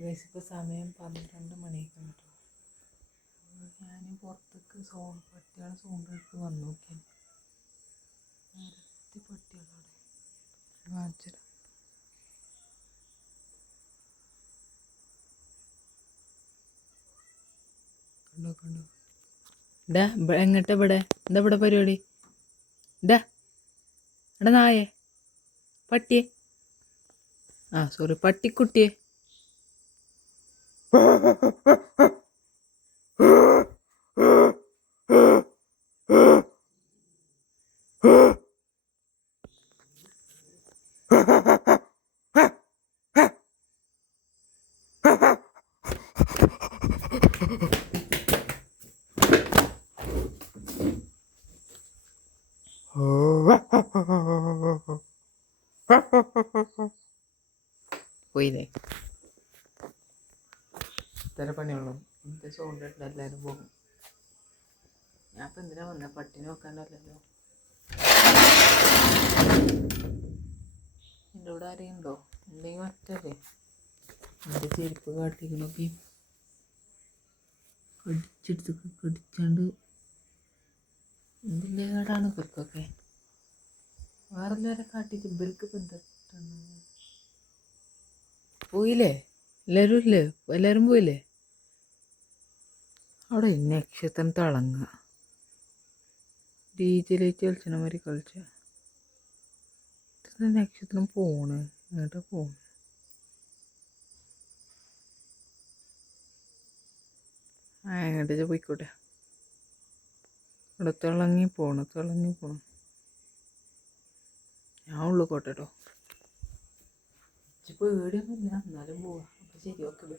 ഇപ്പോൾ സമയം 12 മണിയൊക്കെ കേട്ടോ. ഞാൻ പുറത്തേക്ക് പട്ടികളെ സൗണ്ട് എടുത്ത് വന്നു നോക്കിയാൽ നിരത്തി പട്ടികളോടെ കാണിച്ചത്. കണ്ടോ കണ്ടോ ഇടാ എങ്ങട്ടാ ഇവിടെ? എന്താ ഇവിടെ പരിപാടി? ഇടാ എടാ നായേ, പട്ടിയെ, സോറി പട്ടിക്കുട്ടിയെ. പോയില്ലേ? ഇത്ര പണിയുള്ളൂ. എൻ്റെ സൗണ്ട് ഇട്ട് എല്ലാവരും പോകും. ഞാൻ ഇപ്പം എന്തിനാ വന്ന? പട്ടിനെ നോക്കാനല്ലല്ലോ. എൻ്റെ കൂടെ ആരെയും ഉണ്ടോ? എന്തെങ്കിലും ഒറ്റല്ലേ? എൻ്റെ ചെരുപ്പ് കാട്ടിക്കണൊക്കെ കടിച്ചാണ്ട് എന്തിൻ്റെ കേടാണ് ഇവർക്കൊക്കെ. വേറെ എല്ലാവരെ കാട്ടിയിട്ട് ഇവർക്ക് ബന്ധപ്പെട്ടാണ്. പോയില്ലേ? എല്ലാവരും ഇല്ലേ? എല്ലാവരും പോയില്ലേ? അവിടെ നക്ഷത്രം തിളങ്ങുക. ഡീജയിലേക്ക് കളിച്ചണ മാതിരി കളിച്ച നക്ഷത്രം പോണ്. എന്നിട്ട് പോണ്. എങ്ങോട്ടേക്ക് പോയിക്കോട്ടെ. ഇവിടെ തിളങ്ങി പോണ്. ഞാൻ ഉള്ളിൽ കോട്ടെ കേട്ടോ. പേടിയൊന്നുമില്ല, എന്നാലും പോവാ. അപ്പം ശരി, ഓക്കെ.